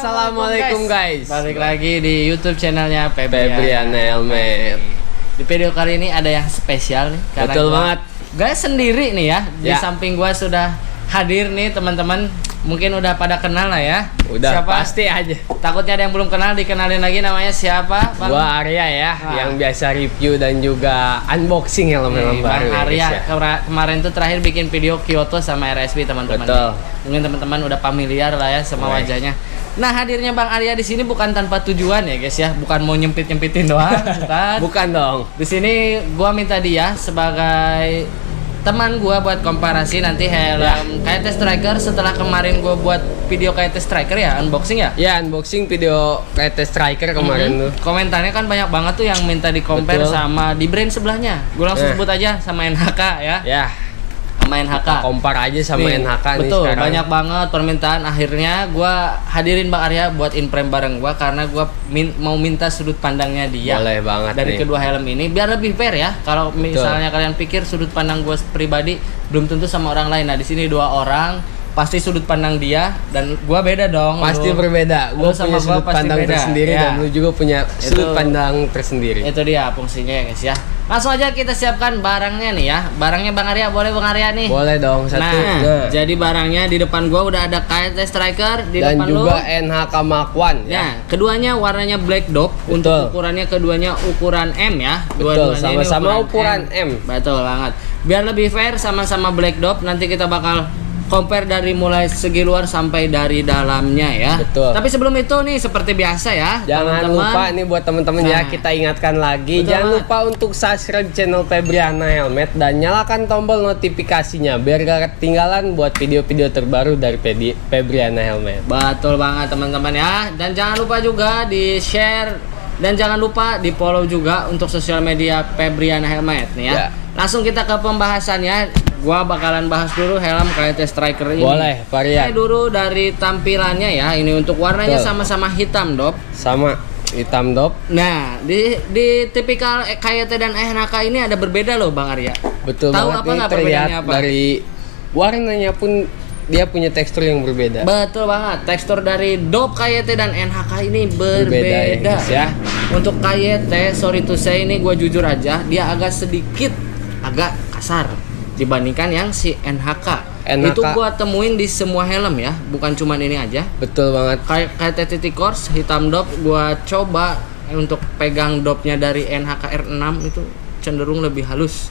Assalamualaikum guys. Balik lagi di YouTube channelnya Febriana Helmet. Di video kali ini ada yang spesial nih. Betul banget. Guys sendiri nih ya. Di Ya. samping gua sudah hadir nih teman-teman. Mungkin udah pada kenal lah ya. Udah Siapa? pasti aja. Takutnya ada yang belum kenal, dikenalin lagi namanya siapa, Bang? Gua Arya ya, yang biasa review dan juga unboxing helm-helm Bang baru ya, Arya guys, ya. kemarin tuh terakhir bikin video Kyoto sama RSP teman-teman. Betul. Mungkin teman-teman udah familiar lah ya sama Baik. wajahnya. Nah, hadirnya Bang Arya di sini bukan tanpa tujuan ya guys ya, bukan mau nyempit-nyempitin doang, bukan. Bukan dong. Di sini gua minta dia sebagai teman gua buat komparasi nanti helm KT Striker setelah kemarin gua buat video KT Striker ya, unboxing ya. Ya, unboxing video KT Striker kemarin tuh. Komentarnya kan banyak banget tuh yang minta di compare Betul. sama di brand sebelahnya. Gue langsung Nah. sebut aja sama NHK ya. Ya, Sama NHK. kompar aja sama Nih, NHK nih betul, sekarang. banyak banget permintaan. Akhirnya gua hadirin Bang Arya buat in-frame bareng gua karena gua mau minta sudut pandangnya dia. Boleh banget Dari nih. kedua helm ini biar lebih fair ya. Kalau misalnya kalian pikir sudut pandang gua pribadi belum tentu sama orang lain. Nah, di sini dua orang pasti sudut pandang dia dan gua beda dong. Pasti Lu. berbeda. Lu Gua sama punya gua sudut pasti pandang beda. tersendiri Ya. dan lu juga punya sudut Itu. pandang tersendiri. Itu dia fungsinya ya guys ya. Langsung aja kita siapkan barangnya nih ya. Barangnya Bang Arya, boleh Bang Arya nih. Boleh dong satu. Nah, jadi barangnya di depan gua udah ada KT Striker di dan depan juga lu. NHK Mark One ya. Nah, keduanya warnanya black dop. Untuk Betul. ukurannya keduanya ukuran M ya. Betul, Dua-duanya ini sama-sama ukuran M. Betul banget. Biar lebih fair sama-sama black dop, nanti kita bakal compare dari mulai segi luar sampai dari dalamnya ya. Betul. Tapi sebelum itu nih seperti biasa ya, Jangan teman-teman. lupa nih buat teman-teman ya, Nah. kita ingatkan lagi, Betul jangan banget. lupa untuk subscribe channel Febriana Helmet dan nyalakan tombol notifikasinya biar gak ketinggalan buat video-video terbaru dari Febriana Helmet. Betul banget teman-teman ya. Dan jangan lupa juga di-share dan jangan lupa di-follow juga untuk sosial media Febriana Helmet nih ya. Ya. Langsung kita ke pembahasannya. Gua bakalan bahas dulu helm KT Striker ini. Boleh, varian. Ini dulu dari tampilannya ya. Ini untuk warnanya Betul. sama-sama hitam, Dop. Sama hitam dop. Nah, di tipikal KT dan NHK ini ada berbeda loh Bang Arya. Betul Tahu banget apa nih, nggak terlihat perbedaannya apa? dari warnanya pun dia punya tekstur yang berbeda. Betul banget. Tekstur dari dop KYT dan NHK ini berbeda. ya, guys, ya. Untuk KYT, sorry to say ini gue jujur aja, dia agak sedikit agak kasar dibandingkan yang si NHK. Itu gue temuin di semua helm ya, bukan cuma ini aja. Betul banget. Kayak KYT titik course hitam dop, gue coba untuk pegang dopnya dari NHK R6 itu cenderung lebih halus.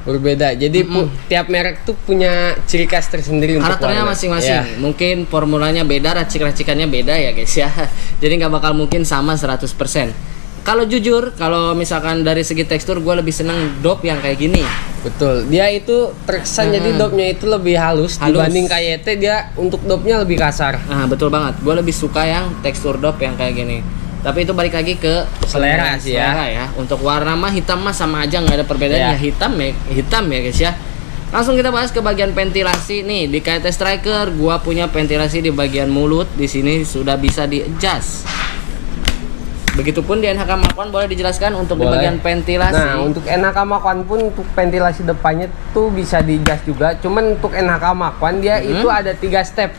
Berbeda. Jadi tiap merek tuh punya ciri khas tersendiri untuk Karakternya warna. masing-masing. Ya. Mungkin formulanya beda, racik-racikannya beda ya guys ya. Jadi nggak bakal mungkin sama 100%. Kalau jujur, kalau misalkan dari segi tekstur gue lebih seneng dop yang kayak gini. Betul. Dia itu terkesan jadi dopnya itu lebih halus dibanding KYT, dia untuk dopnya lebih kasar. Nah betul banget. Gue lebih suka yang tekstur dop yang kayak gini. Tapi itu balik lagi ke Selera sih ya. selera ya. Untuk warna mah hitam mah sama aja, nggak ada perbedaannya. Ya. Hitam ya guys ya. Langsung kita bahas ke bagian ventilasi nih. Di KT Striker gua punya ventilasi di bagian mulut. Di sini sudah bisa di adjust. Begitupun di NHK Mark One, boleh dijelaskan untuk di Boleh. bagian ventilasi. Nah, untuk NHK Mark One pun untuk ventilasi depannya tuh bisa di-adjust juga. Cuman untuk NHK Mark One dia itu ada 3 step.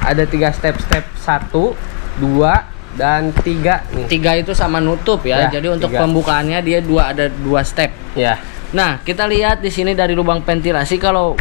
Ada 3 step. Step 1, 2, dan 3 nih. 3 itu sama nutup ya. Ya, Jadi untuk 3. pembukaannya dia ada 2 step. Ya. Nah, kita lihat di sini dari lubang ventilasi, kalau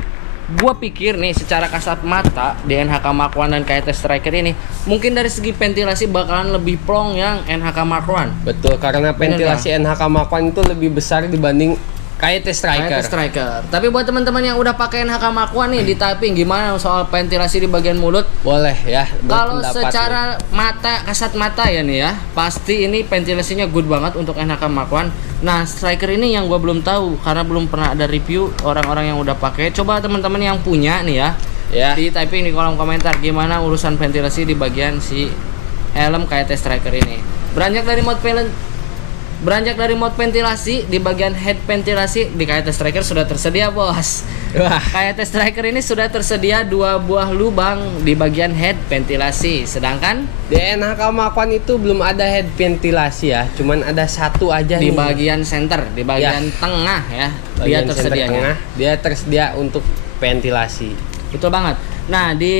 gua pikir nih secara kasat mata di NHK Mark One dan KT Striker ini mungkin dari segi ventilasi bakalan lebih plong yang NHK Mark One. Betul, karena ventilasi NHK Mark One itu lebih besar dibanding KT Striker. KT Striker. Tapi buat teman-teman yang udah pakai NHK Mark One nih di typing, gimana soal ventilasi di bagian mulut? Boleh ya. Kalau berpendapat secara mata, kasat mata ya nih ya, pasti ini ventilasinya good banget untuk NHK Mark One. Nah, Striker ini yang gua belum tahu karena belum pernah ada review orang-orang yang udah pakai. Coba teman-teman yang punya nih ya, Ya. di typing di kolom komentar gimana urusan ventilasi di bagian si helm KT Striker ini. Beranjak dari mode ventilasi, di bagian head ventilasi di KT Striker sudah tersedia bos. Wah. KT Striker ini sudah tersedia 2 buah lubang di bagian head ventilasi. Sedangkan Di NHK Mark One itu belum ada head ventilasi ya, cuman ada satu aja di nih. bagian center, di bagian tengah ya, dia Bagian center tersedianya. tengah, dia tersedia untuk ventilasi. Betul banget. Nah, di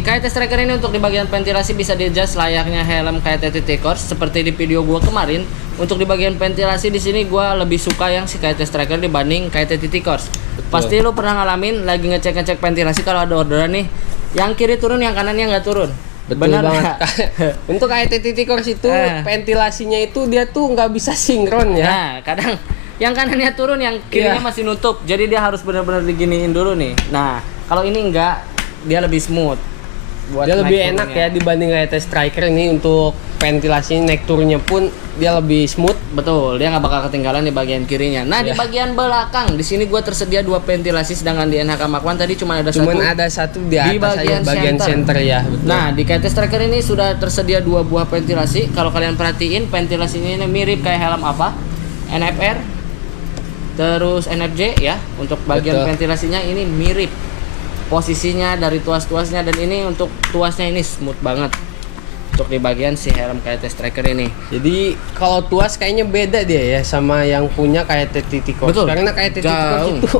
KT Striker ini untuk di bagian ventilasi bisa di-adjust layaknya helm KT TT Course seperti di video gua kemarin. Untuk di bagian ventilasi di sini gua lebih suka yang si KT Striker dibanding KT TT Course. Pasti lu pernah ngalamin lagi ngecek ventilasi kalau ada orderan nih, yang kiri turun, yang kanannya nggak turun. Betul Benar banget. nggak? Untuk ITTT Course itu ventilasinya itu dia tuh nggak bisa sinkron ya. Nah, kadang yang kanannya turun, yang kirinya masih nutup. Jadi dia harus benar-benar diginiin dulu nih. Nah, kalau ini enggak, dia lebih smooth. Buat Dia lebih naik enak turunnya. ya dibanding KT Striker ini. Untuk ventilasi naik turunnya pun dia lebih smooth. Betul, dia nggak bakal ketinggalan di bagian kirinya. Nah, di bagian belakang di sini gua tersedia 2 ventilasi, sedangkan di NHK Mach 1 tadi cuma ada Cuman satu. ada satu di atas bagian aja, bagian center ya. Betul. Nah, di KT Striker ini sudah tersedia 2 buah ventilasi. Kalau kalian perhatiin, ventilasinya ini mirip kayak helm apa? NFR, terus NFJ ya. Untuk bagian Betul. ventilasinya ini mirip. Posisinya dari tuas-tuasnya, dan ini untuk tuasnya ini smooth banget. Untuk di bagian si helm KT Striker ini. Jadi kalau tuas kayaknya beda dia ya sama yang punya KT TT Course. Betul. Karena KT TT Course Jauh. itu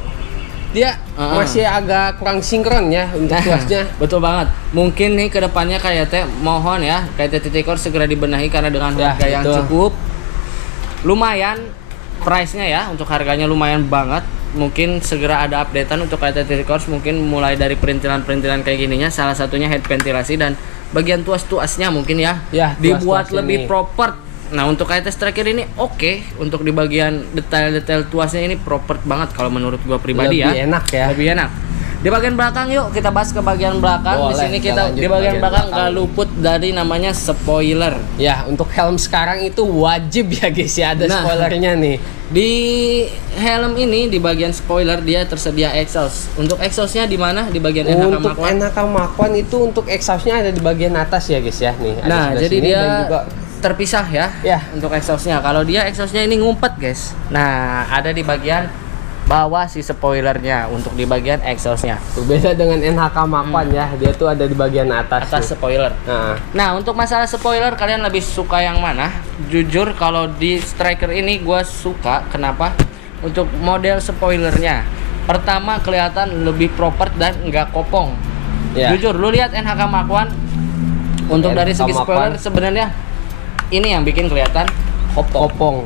dia masih agak kurang sinkron ya untuk tuasnya. Betul banget. Mungkin nih kedepannya KT mohon ya KT TT Course segera dibenahi, karena dengan Ya, harga yang betul. cukup lumayan, price-nya ya, untuk harganya lumayan banget. Mungkin segera ada updatean untuk KT TT Course, mungkin mulai dari perintilan-perintilan kayak gininya, salah satunya head ventilasi dan bagian tuas-tuasnya mungkin ya, Ya, dibuat tuas-tuasnya lebih nih. proper. Nah, untuk KT Striker ini oke, untuk di bagian detail-detail tuasnya ini proper banget kalau menurut gua pribadi Lebih ya. enak ya. Lebih enak. Di bagian belakang yuk kita bahas ke bagian belakang. Di Boleh, sini kita kita lanjut di bagian belakang belakang. nggak luput dari namanya spoiler. Ya, untuk helm sekarang itu wajib ya guys ya, ada Nah. spoilernya nih. Di helm ini di bagian spoiler dia tersedia exhaust. Untuk exhaustnya di mana? Di bagian NHK Untuk Mach 1. NHK Mach 1 itu untuk exhaustnya ada di bagian atas ya guys ya nih. Ada Nah, sebelah jadi sini dia dan juga terpisah ya, Ya. untuk exhaustnya. Kalau dia exhaustnya ini ngumpet guys. Nah, ada di bagian bawah si spoilernya untuk di bagian exhaustnya. berbeda dengan NHK Mach 1 ya, dia tuh ada di bagian atas. Atas nih. spoiler. Nah, Nah, untuk masalah spoiler kalian lebih suka yang mana? Jujur kalau di Striker ini gua suka, kenapa? Untuk model spoilernya. Pertama kelihatan lebih proper dan nggak kopong. Ya. Jujur, lu lihat NHK Mach 1 untuk dari NHK segi Mach spoiler 1. sebenarnya ini yang bikin kelihatan kopong. kopong.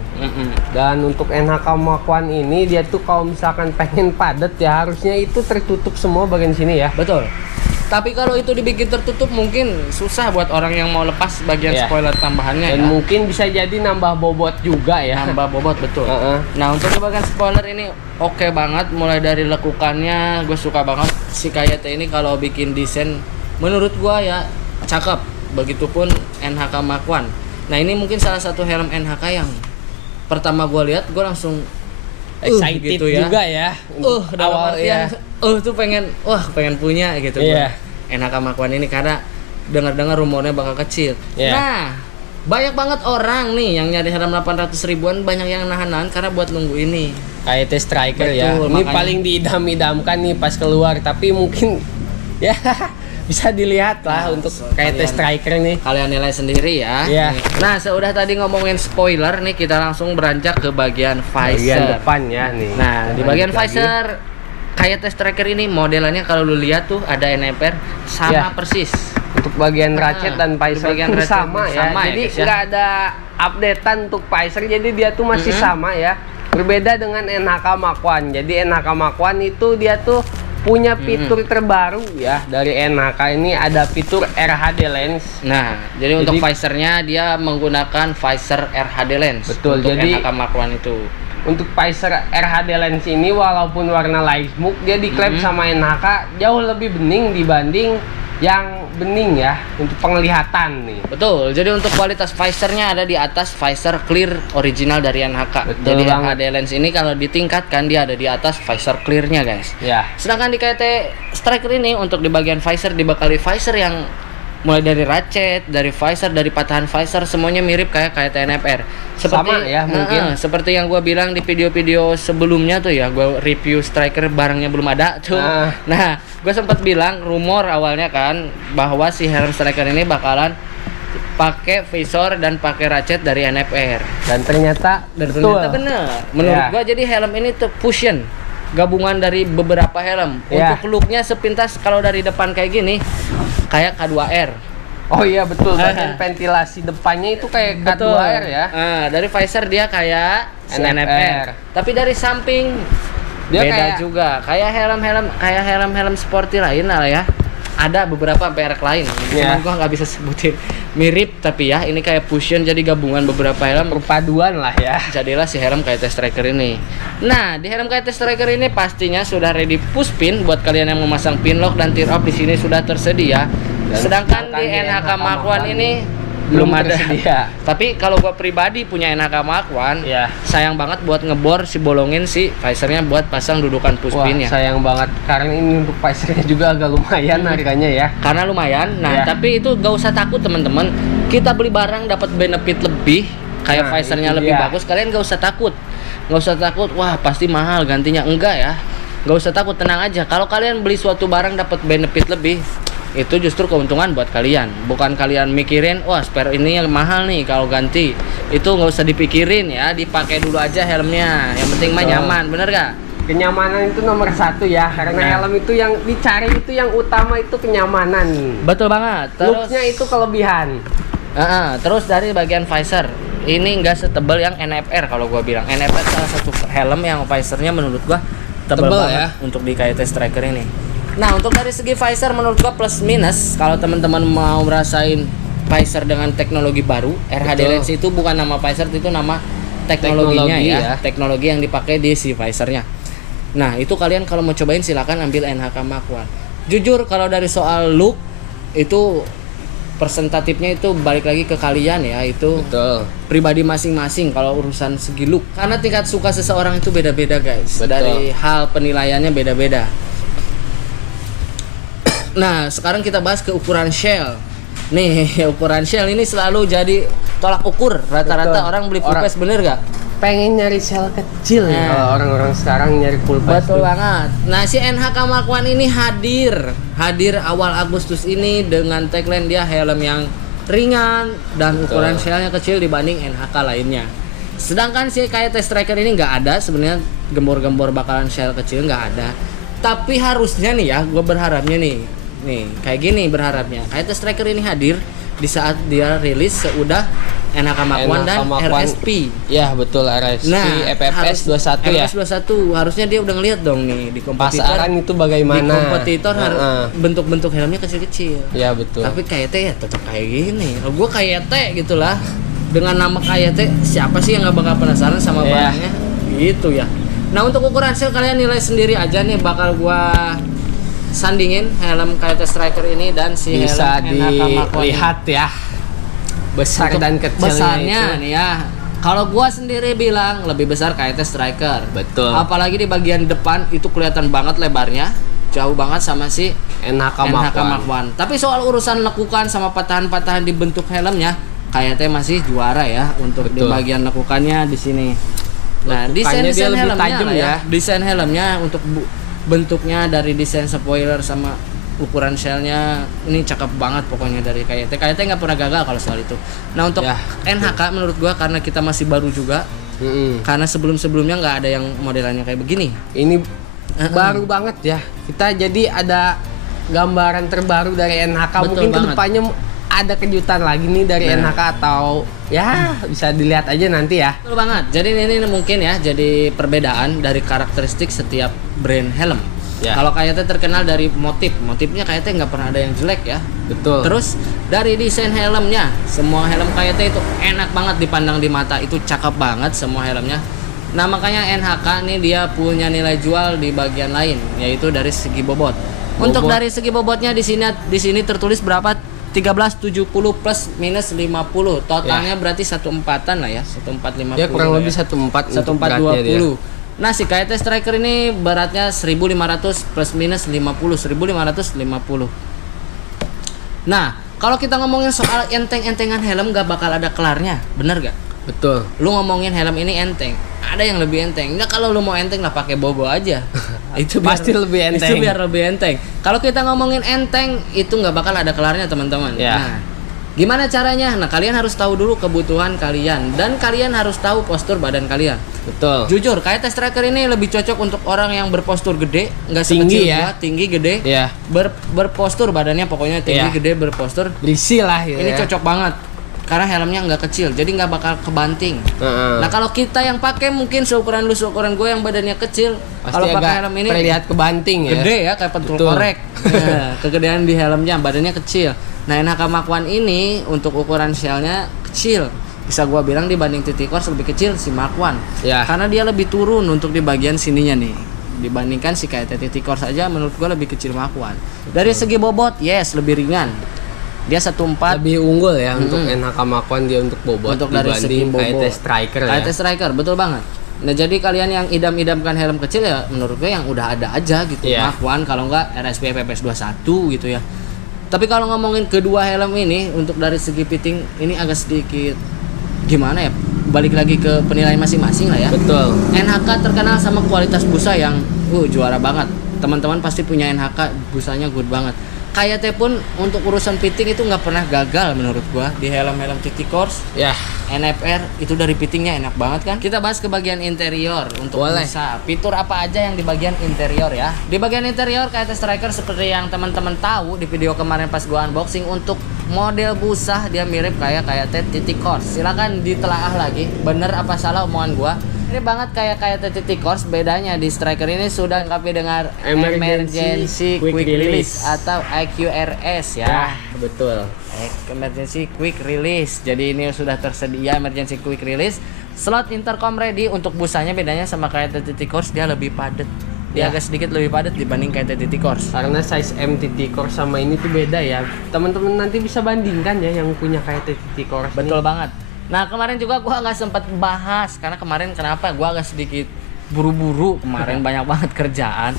Dan untuk NHK Mach 1 ini dia tuh kalau misalkan pengen padat ya harusnya itu tertutup semua bagian sini ya. Betul. Tapi kalau itu dibikin tertutup mungkin susah buat orang yang mau lepas bagian Ya. spoiler tambahannya Dan ya. mungkin bisa jadi nambah bobot juga ya. Nambah bobot betul. Heeh. Nah, untuk di bagian spoiler ini oke banget, mulai dari lekukannya gue suka banget. Si KYT ini kalau bikin desain menurut gua ya cakep. Begitupun NHK Mach 1. Nah, ini mungkin salah satu helm NHK yang pertama gua lihat gua langsung Excited gitu ya. juga ya. Untuk Dalam awal artian ya. tuh pengen punya gitu Iya. gua. NHK Mach 1 ini karena dengar-dengar rumornya bakal kecil. Iya. Nah, banyak banget orang nih yang nyari helm 800 ribuan, banyak yang nahan-nahan karena buat nunggu ini. KT Striker ya. Betul, Ini makanya. paling diidam-idamkan nih pas keluar, tapi mungkin ya bisa dilihat lah Nah, untuk so KT kalian- Striker nih. Kalian nilai sendiri ya. Iya. Nih. Nah, seudah tadi ngomongin spoiler nih, kita langsung beranjak ke bagian Bagian visor. depan ya nih. Nah, di bagian Lanjut lagi. visor kayak Striker ini modelannya kalau lu lihat tuh ada NFR sama Ya. persis. Untuk bagian ratchet dan di visor bagian tuh ratchet sama ya. sama ya, Jadi guys, ya. nggak ada updatean untuk visor, jadi dia tuh masih sama ya. Berbeda dengan NHK Mach 1. Jadi NHK Mach 1 itu dia tuh punya fitur terbaru ya dari NHK ini, ada fitur RHD lens. Nah, jadi untuk Jadi- visornya dia menggunakan visor RHD lens. Betul, untuk jadi- NHK Mach 1 itu. Untuk visor RHD lens ini walaupun warna light smoke, dia diklaim sama NHK jauh lebih bening dibanding yang bening ya untuk penglihatan nih. Betul. Jadi untuk kualitas visornya ada di atas visor clear original dari NHK. Betul Jadi banget. RHD lens ini kalau ditingkatkan dia ada di atas visor clearnya, guys. Ya. Sedangkan di KT Striker ini untuk di bagian visor dibekali visor yang mulai dari ratchet, dari visor, dari patahan visor semuanya mirip kayak KT NFR. Sama ya, mungkin. Seperti yang gua bilang di video-video sebelumnya tuh ya, gua review Striker barangnya belum ada tuh. Ah. Nah, gua sempat bilang rumor awalnya kan bahwa si helm Striker ini bakalan pakai visor dan pakai ratchet dari NFR. Dan ternyata Dan betul. ternyata bener. Menurut Ya. gua jadi helm ini tuh fusion gabungan dari beberapa helm. Ya. Untuk looknya sepintas kalau dari depan kayak gini, kayak K2R. Oh iya betul, bagian ventilasi depannya itu kayak K2R ya. Dari visor dia kayak NFR. NFR. Tapi dari samping Dia beda kayak- juga. Kayak helm sporty lain lah ya. Ada beberapa merek lain. Ya. Cuman gua nggak bisa sebutin. Mirip tapi ya, ini kayak fusion jadi gabungan beberapa helm. Perpaduan lah ya. Jadilah si helm KT Striker ini. Nah, di helm KT Striker ini pastinya sudah ready push pin buat kalian yang memasang pin lock dan tear off di sini sudah tersedia. Sedangkan di NHK Mark I ini belum ada. tersedia. Tapi kalau gua pribadi punya NHK Mark I, Ya. sayang banget buat ngebor si bolongin si visornya buat pasang dudukan push Wah, pinnya. sayang banget karena ini untuk visornya juga agak lumayan harganya ya. Karena lumayan. Nah, Ya. tapi itu gak usah takut teman-teman. Kita beli barang dapat benefit lebih, kayak Nah, visornya itu lebih dia. bagus. Kalian gak usah takut. Gak usah takut. Wah, pasti mahal gantinya. Enggak ya. Gak usah takut, tenang aja. Kalau kalian beli suatu barang dapat benefit lebih, itu justru keuntungan buat kalian. Bukan kalian mikirin, wah spare ini yang mahal nih kalau ganti. Itu nggak usah dipikirin ya, dipakai dulu aja helmnya. Yang penting mah Betul. nyaman, bener gak? Kenyamanan itu nomor satu ya, karena Nah. helm itu yang dicari itu yang utama itu kenyamanan. Betul banget. Terus, Looknya itu kelebihan. terus dari bagian visor, ini nggak setebal yang NFR kalau gua bilang. NFR salah satu helm yang visornya menurut gua tebal Tebal banget ya. untuk di KT Striker ini. Nah, untuk dari segi visor menurut gua plus minus kalau teman-teman mau merasain visor dengan teknologi baru, RHD Betul. Lens itu bukan nama visor, itu nama teknologinya Teknologi ya. ya. Teknologi yang dipakai di si visornya. Nah, itu kalian kalau mau cobain silakan ambil NHK Mark I. Jujur kalau dari soal look itu presentatifnya itu balik lagi ke kalian ya, itu Betul. pribadi masing-masing kalau urusan segi look. Karena tingkat suka seseorang itu beda-beda, guys. Betul. Dari hal penilaiannya beda-beda. Nah, sekarang kita bahas ke ukuran shell. Nih, ukuran shell ini selalu jadi tolak ukur. Rata-rata Betul. orang beli full Orang- face, bener gak? Pengen nyari sel kecil ya. Nah. Kalau orang-orang sekarang nyari full face. Betul tuh. banget. Nah, si NHK Mark I ini hadir awal Agustus ini dengan tagline dia helm yang ringan dan Betul. ukuran shellnya kecil dibanding NHK lainnya. Sedangkan si KT Striker ini nggak ada sebenarnya, gembor-gembor bakalan shell kecil nggak ada. Tapi harusnya nih ya, gue berharapnya nih kayak gini berharapnya. KT Striker ini hadir di saat dia rilis seudah NHK Mark I dan NHK Mark I. RSP. Ya betul, RSP, FFS 21 ya. FFS 21 harusnya dia udah ngeliat dong nih di kompetitor. Pasaran itu bagaimana? Di kompetitor harus Heeh. bentuk-bentuk helmnya kecil-kecil. Ya betul. Tapi KYT ya tetap kayak gini. Kalau gue KYT gitulah. Dengan nama KYT, siapa sih yang nggak bakal penasaran sama Iya. barangnya? Gitu ya. Nah, untuk ukuran shell kalian nilai sendiri aja nih, bakal gua sandingin helm KYT Striker ini dan si Bisa helm NHK Mark I. dilihat ya. Besar Untuk dan kecilnya besarnya itu. nih ya. Kalau gua sendiri bilang lebih besar KYT Striker. Betul. Apalagi di bagian depan itu kelihatan banget lebarnya, jauh banget sama si NHK Mark NHK I. Mark I. Tapi soal urusan lekukan sama patahan-patahan di bentuk helmnya, KYT masih juara ya untuk di Betul. bagian lekukannya di sini. Nah, Lekukannya dia desain lebih helmnya tajam lah ya. Desain helmnya untuk bentuknya dari desain spoiler sama ukuran shellnya ini cakep banget pokoknya dari KYT. KYT nggak pernah gagal kalau soal itu. Nah, untuk Ya, NHK menurut gua karena kita masih baru juga, Mm-mm. karena sebelum-sebelumnya nggak ada yang modelannya kayak begini. Ini baru banget ya. Kita jadi ada gambaran terbaru dari NHK. Betul Mungkin banget. kedepannya ada kejutan lagi nih dari Nah. NHK atau ya bisa dilihat aja nanti ya. Betul banget. Jadi ini mungkin ya jadi perbedaan dari karakteristik setiap brand helm. Ya. Kalau KYT terkenal dari motifnya KYT nggak pernah ada yang jelek ya. Betul. Terus dari desain helmnya, semua helm KYT itu enak banget dipandang di mata, itu cakep banget semua helmnya. Nah, makanya NHK nih dia punya nilai jual di bagian lain, yaitu dari segi bobot. Untuk Bobot. dari segi bobotnya di sini tertulis berapa? 1370 plus minus 50. Totalnya berarti 1/4-an lah ya, 1/450. Ya kurang lebih ya. 1/4 untuk 1/420. beratnya dia. Nah, si KYT Striker ini beratnya 1500 plus minus 50, 1550. Nah, kalau kita ngomongin soal enteng-entengan helm gak bakal ada kelarnya, bener gak? Betul. Lu ngomongin helm ini enteng, ada yang lebih enteng. Nggak, kalau lu mau enteng lah pakai Bogo aja. Itu Pasti lebih enteng. Itu biar lebih enteng. Kalau kita ngomongin enteng itu nggak bakal ada kelarnya, teman-teman. Ya. Nah, Gimana caranya? Nah, kalian harus tahu dulu kebutuhan kalian dan kalian harus tahu postur badan kalian. Betul. Jujur, KT Striker ini lebih cocok untuk orang yang berpostur gede, nggak Tinggi sekecil ya. gua, tinggi gede. Iya. Berpostur badannya pokoknya tinggi Iya. gede berpostur. Berisi lah gitu Ini ya. cocok banget. Karena helmnya nggak kecil, jadi nggak bakal kebanting. Heeh. Nah, kalau kita yang pakai mungkin seukuran lu seukuran gue yang badannya kecil, Pasti kalau pakai agak helm ini terlihat kebanting ya. gede ya kayak pentul Betul. korek. Ya, kegedean di helmnya, badannya kecil. Nah, NHK Mark I ini untuk ukuran shellnya kecil. Bisa gua bilang dibanding TT Course lebih kecil si Mark I. Ya. Karena dia lebih turun untuk di bagian sininya nih. Dibandingkan si kayak TT Course aja menurut gua lebih kecil Mark I. Dari segi bobot, yes, lebih ringan. Dia 1.4 Lebih unggul ya untuk NHK Mark I dia untuk bobot untuk dari segi dibanding bobot. KT Striker ya. KT Striker, betul banget. Nah, jadi kalian yang idam-idamkan helm kecil ya menurut gue yang udah ada aja gitu. Iya. Mark I kalau enggak RSP PPS 21 gitu ya. Tapi kalau ngomongin kedua helm ini untuk dari segi fitting ini agak sedikit gimana ya? Balik lagi ke penilaian masing-masing lah ya. Betul. NHK terkenal sama kualitas busa yang juara banget. Teman-teman pasti punya NHK, busanya good banget. KYT pun untuk urusan fitting itu nggak pernah gagal menurut gua di helm-helm TT Course. Ya. NFR itu dari fittingnya enak banget kan. Kita bahas ke bagian interior untuk Boleh. busa. Fitur apa aja yang di bagian interior ya? Di bagian interior KT Striker seperti yang teman-teman tahu di video kemarin pas gua unboxing, untuk model busa dia mirip kayak TT Course. Silakan ditelaah lagi bener apa salah omongan gua. Ini banget kayak TT Course, bedanya di Striker ini sudah lengkapi dengan Emergency Quick Release atau EQRS ya. Ya, betul. Emergency Quick Release. Jadi ini sudah tersedia Emergency Quick Release. Slot intercom ready. Untuk busanya bedanya sama kayak TT Course, dia lebih padat. Dia Ya. agak sedikit lebih padat dibanding kayak TT Course. Karena size MTT Course sama ini tuh beda ya. Teman-teman nanti bisa bandingkan ya yang punya kayak TT Course. Betul banget. Nah, kemarin juga gua nggak sempat bahas karena kemarin kenapa gua agak sedikit buru-buru, kemarin banyak banget kerjaan.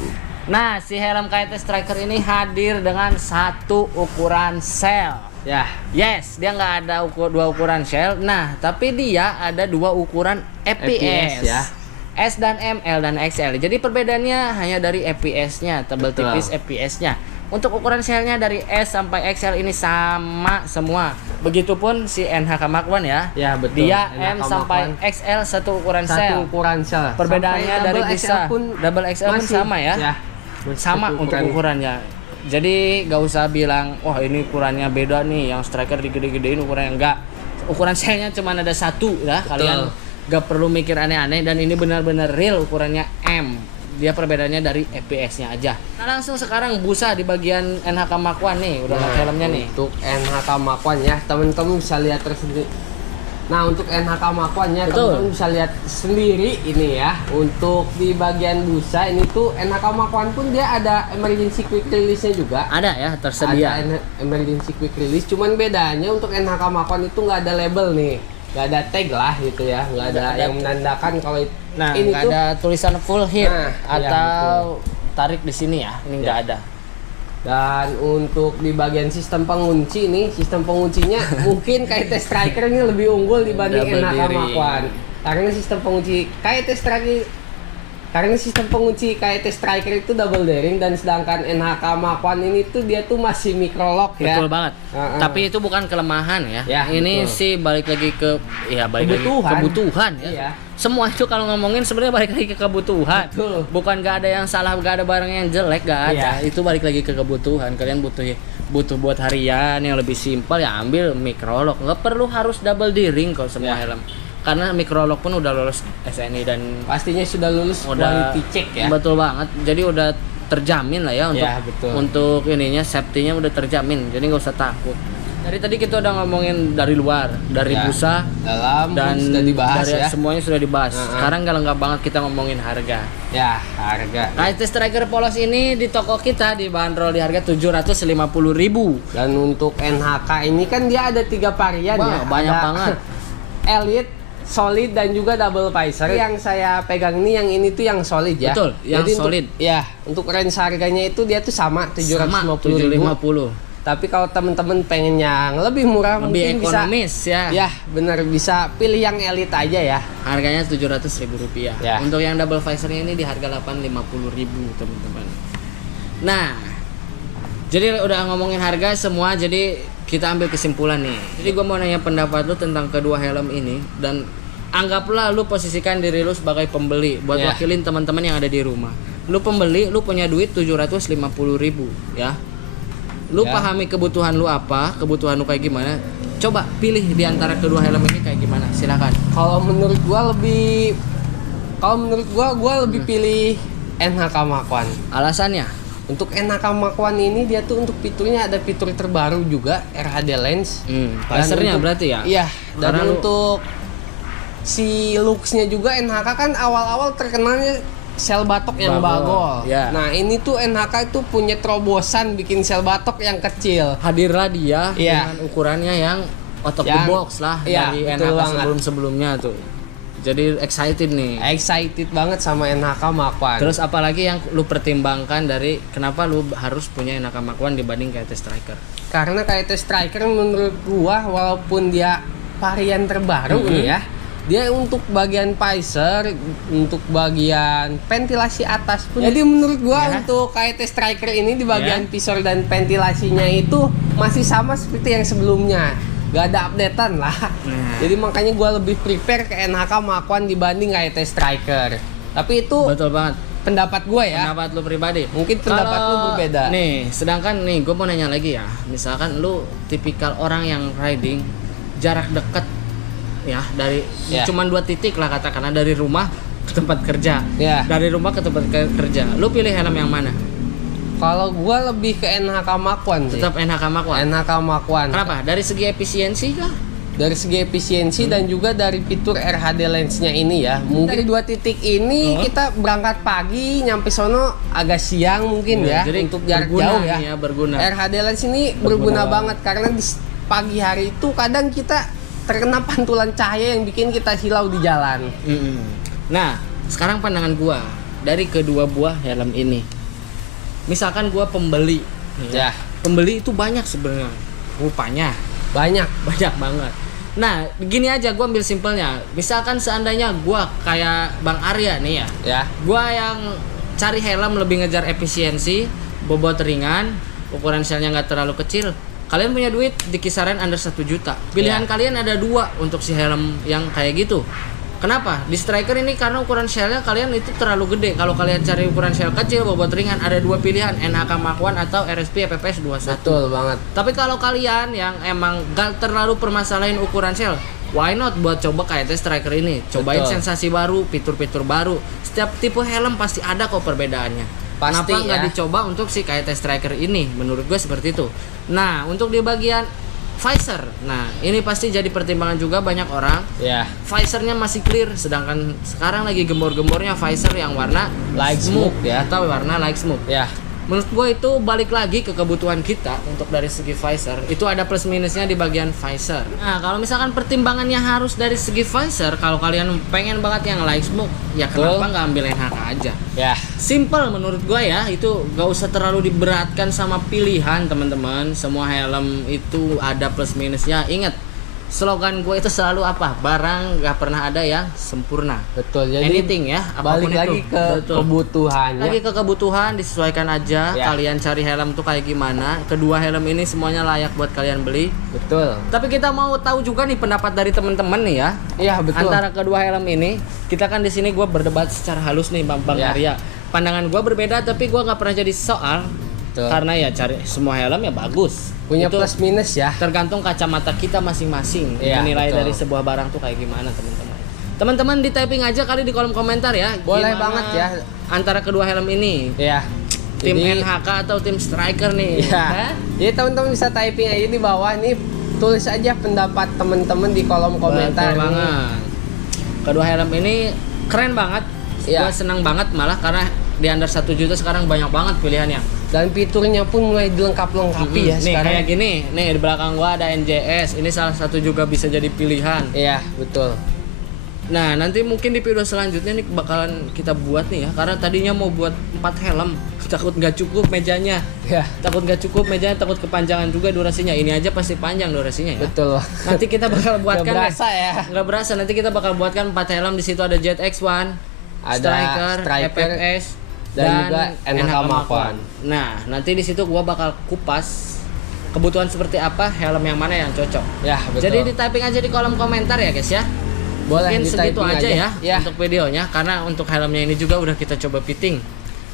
Nah, si helm KT Striker ini hadir dengan satu ukuran shell. Ya. Yes, dia nggak ada dua ukuran shell. Nah, tapi dia ada dua ukuran EPS. ya. S dan M, L dan XL. Jadi perbedaannya hanya dari EPS-nya, tebal Betul. tipis EPS-nya. Untuk ukuran shellnya dari S sampai XL ini sama semua. Begitupun si NHK Mark I ya. Ya, betul. Dia NHK M Mark sampai I. XL satu ukuran shell. Satu ukuran shell. Perbedaannya Sampai dari double bisa XL pun double XL pun masih. sama ya. Sama Satu untuk ukurannya. Jadi gak usah bilang, wah ini ukurannya beda nih, yang Striker digede-gedein ukurannya enggak. Ukuran shellnya cuma ada satu ya. Kalian gak perlu mikir aneh-aneh, dan ini benar-benar real ukurannya M. Dia perbedaannya dari EPS-nya aja. Nah, langsung sekarang busa di bagian NHK Mark I nih, udah pakai helmnya nih. Untuk NHK Mark I ya, teman-teman bisa lihat tersendiri. Nah, untuk NHK Mark I nya Betul. teman-teman bisa lihat sendiri ini ya. Untuk di bagian busa ini tuh NHK Mark I pun dia ada emergency quick release-nya juga. Ada ya, tersedia. Ada emergency quick release, cuman bedanya untuk NHK Mark I itu nggak ada label nih. Nggak ada tag lah gitu ya, nggak ada Nggak ada. yang menandakan kalau Nah, ini nggak tuh ada tulisan full hit Nah, iya, atau tarik di sini ya. Ini nggak ada. Dan untuk di bagian sistem pengunci nih, sistem penguncinya mungkin KT Striker ini lebih unggul dibanding Double NHK diri. Mark I. Karena sistem pengunci KT Striker itu double daring, dan sedangkan NHK Mark I ini tuh dia tuh masih micro lock ya. Betul banget. Heeh. Tapi itu bukan kelemahan ya. Ya, Ini betul. sih balik lagi ke Kebutuhan. kebutuhan ya. Iya. Semua itu kalau ngomongin sebenarnya balik lagi ke kebutuhan. Betul. Bukan gak ada yang salah, gak ada barang yang jelek, gak ada. Iya. Itu balik lagi ke kebutuhan. Kalian butuh buat harian yang lebih simpel ya ambil micro lock. Nggak perlu harus double D-ring kalau semua Ya. helm. Karena micro lock pun udah lolos SNI dan Pastinya sudah lulus udah quality check ya. Betul banget. Jadi udah terjamin lah ya untuk Ya, betul. untuk ininya, safety-nya udah terjamin. Jadi nggak usah takut. Dari tadi kita udah ngomongin dari luar, dari Ya, busa dalam dan sudah dibahas dari ya. semuanya sudah dibahas. Heeh. Sekarang kalau nggak banget kita ngomongin harga. Ya, harga. KT Striker polos ini di toko kita dibanderol di harga 750.000. Dan untuk NHK ini kan dia ada 3 varian Wah, ya. banyak Ada banget. Elite, solid, dan juga double visor. Yang saya pegang ini, yang ini tuh yang solid ya. Betul, yang Jadi solid. Untuk range harganya itu dia tuh sama 750.000. 750. Tapi kalau temen-temen pengen yang lebih murah, Lebih mungkin ekonomis ya. Ya, bener, bisa pilih yang elite aja ya. Harganya 700.000 rupiah. Ya. Untuk yang double visornya ini di harga 850.000 teman-teman. Nah, jadi udah ngomongin harga semua. Jadi kita ambil kesimpulan nih. Jadi gua mau nanya pendapat lu tentang kedua helm ini, dan anggaplah lu posisikan diri lu sebagai pembeli buat wakilin teman-teman yang ada di rumah. Lu pembeli, lu punya duit 750.000 ya. Lu pahami kebutuhan lu apa, kebutuhan lu kayak gimana. Coba pilih di antara kedua helm ini kayak gimana. Silakan. Kalau menurut gua lebih pilih NHK Mach 1. Alasannya? Untuk NHK Mach 1 ini dia tuh untuk fiturnya ada fitur terbaru juga, RHD lens. Visornya berarti ya? Iya. Dan Karena untuk si looks-nya juga NHK kan awal-awal terkenalnya sel batok yang bagol. Ya. Nah, ini tuh NHK itu punya terobosan bikin sel batok yang kecil. Hadirlah dia dengan ukurannya yang out of the box lah dari NHK sebelum-sebelumnya tuh. Jadi excited nih. Excited banget sama NHK Mach 1. Terus apalagi yang lu pertimbangkan dari kenapa lu harus punya NHK Mach 1 dibanding KT Striker? Karena KT Striker menurut gua walaupun dia varian terbaru nih ya, dia untuk bagian visor, untuk bagian ventilasi atas pun. Jadi menurut gua untuk KT Striker ini di bagian visor dan ventilasinya itu masih sama seperti yang sebelumnya. Gak ada updatean lah. Jadi makanya gue lebih prepare ke NHK Mach 1 dibanding KT Striker. Tapi itu betul banget. Pendapat gue ya. Pendapat lu pribadi. Mungkin pendapat lu berbeda. Nih, sedangkan nih gue mau nanya lagi ya. Misalkan lu tipikal orang yang riding jarak dekat ya dari cuman 2 titik lah katakanlah, dari rumah ke tempat kerja. Dari rumah ke tempat kerja. Lu pilih helm yang mana? Kalau gua lebih ke NHK Mach 1 sih. Tetap NHK Mach 1. NHK Mach 1. Kenapa? Dari segi efisiensi kah? Dari segi efisiensi dan juga dari fitur RHD lensnya ini ya. Mungkin dari 2 titik ini kita berangkat pagi, nyampe sono agak siang mungkin ya. Jadi untuk jarak jauh ya. Berguna. RHD lens ini berguna banget karena di pagi hari itu kadang kita terkena pantulan cahaya yang bikin kita silau di jalan. Nah, sekarang pandangan gua dari kedua buah helm ini. Misalkan gua pembeli, pembeli itu banyak sebenarnya, rupanya banyak banget. Nah, begini aja, gua ambil simpelnya. Misalkan seandainya gua kayak Bang Arya nih ya, gua yang cari helm lebih ngejar efisiensi, bobot ringan, ukuran selnya nggak terlalu kecil. Kalian punya duit di kisaran under 1 juta. Pilihan kalian ada 2 untuk si helm yang kayak gitu. Kenapa? Di Striker ini karena ukuran shellnya kalian itu terlalu gede. Kalau kalian cari ukuran shell kecil, bobot ringan, ada 2 pilihan, NHK Mach 1 atau RSP FFS 21. Betul banget. Tapi kalau kalian yang emang gak terlalu permasalahin ukuran shell, why not buat coba KT Striker ini? Cobain sensasi baru, fitur-fitur baru. Setiap tipe helm pasti ada kok perbedaannya. Kenapa nggak dicoba untuk si KT Striker ini? Menurut gue seperti itu. Nah, untuk di bagian visor, nah ini pasti jadi pertimbangan juga banyak orang. Visornya masih clear, sedangkan sekarang lagi gembor-gembornya visor yang warna light smoke ya, atau warna light smoke. Menurut gue itu balik lagi ke kebutuhan kita. Untuk dari segi visor itu ada plus minusnya di bagian visor. Nah, kalau misalkan pertimbangannya harus dari segi visor, kalau kalian pengen banget yang light smoke, ya kenapa nggak ambil NHK aja? Simple menurut gue ya, itu gak usah terlalu diberatkan sama pilihan teman-teman. Semua helm itu ada plus minusnya. Ingat, slogan gue itu selalu apa? Barang gak pernah ada yang sempurna. Betul. Jadi anything ya, apapun balik lagi ke kebutuhannya. Lagi ke kebutuhan, disesuaikan aja. Kalian cari helm tuh kayak gimana. Kedua helm ini semuanya layak buat kalian beli. Betul. Tapi kita mau tahu juga nih pendapat dari teman-teman nih ya. Betul. Antara kedua helm ini, kita kan di sini gue berdebat secara halus nih, Bang Arya. Pandangan gue berbeda, tapi gue nggak pernah jadi soal. Karena ya cari semua helm ya bagus. Punya itu plus minus ya. Tergantung kacamata kita masing-masing. Menilai dari sebuah barang tuh kayak gimana teman-teman. Teman-teman di typing aja kali di kolom komentar ya. Boleh banget ya. Antara kedua helm ini. Tim NHK atau tim Striker nih. Jadi teman-teman bisa typing aja di bawah nih. Tulis aja pendapat teman-teman di kolom komentar. Betul banget. Kedua helm ini keren banget. Gue senang banget malah karena di under 1 juta sekarang banyak banget pilihannya. Dan fiturnya pun mulai dilengkap-lengkapi ya nih, sekarang. Kayak gini, nih di belakang gua ada NJS. Ini salah satu juga bisa jadi pilihan. Betul. Nah, nanti mungkin di video selanjutnya nih bakalan kita buat nih ya. Karena tadinya mau buat 4 helm, takut nggak cukup mejanya. Takut nggak cukup mejanya, takut kepanjangan juga durasinya. Ini aja pasti panjang durasinya ya. Betul. Nanti kita bakal buatkan. Nggak berasa ya. Nggak berasa. Nanti kita bakal buatkan 4 helm. Di situ ada ZX1, Striker, FFS, dan juga NHK Mach 1. Nah, nanti di situ gua bakal kupas kebutuhan seperti apa, helm yang mana yang cocok. Ya, betul. Jadi di typing aja di kolom komentar ya guys ya. Boleh Mungkin segitu di-typing aja ya, Ya. untuk videonya, karena untuk helmnya ini juga udah kita coba fitting.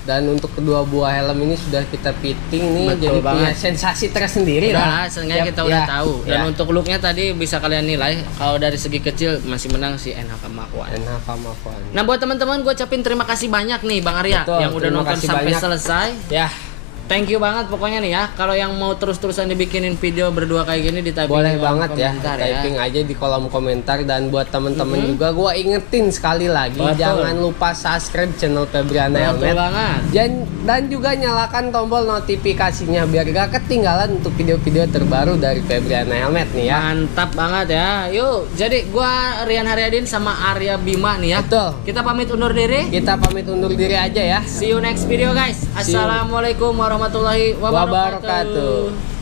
Dan untuk kedua buah helm ini sudah kita fitting nih, Betul jadi punya banget. sensasi tersendiri Udah lah, lah. seenggaknya Yap, kita udah ya, tahu. Dan ya. untuk looknya tadi bisa kalian nilai. Kalau dari segi kecil masih menang si NHK Makwan. NHK Makwan. Nah buat teman-teman gue ucapin terima kasih banyak nih Bang Arya Betul, yang udah terima nonton kasih sampai banyak. selesai. Ya, Thank you banget pokoknya nih ya. Kalau yang mau terus-terusan dibikinin video berdua kayak gini di typing boleh di kolom banget ya, komentar typing aja di kolom komentar. Dan buat temen-temen juga gua ingetin sekali lagi, Betul. jangan lupa subscribe channel Febriana Betul Helmet. banget. Dan juga nyalakan tombol notifikasinya biar gak ketinggalan untuk video-video terbaru dari Febriana Helmet nih ya. Mantap banget ya. Yuk, jadi gua Rian Haryadin sama Arya Bima nih ya. Betul. Kita pamit undur diri. Kita pamit undur diri aja ya. See you next video guys. See you. Assalamualaikum warahmatullahi wabarakatuh. Wabarakatuh.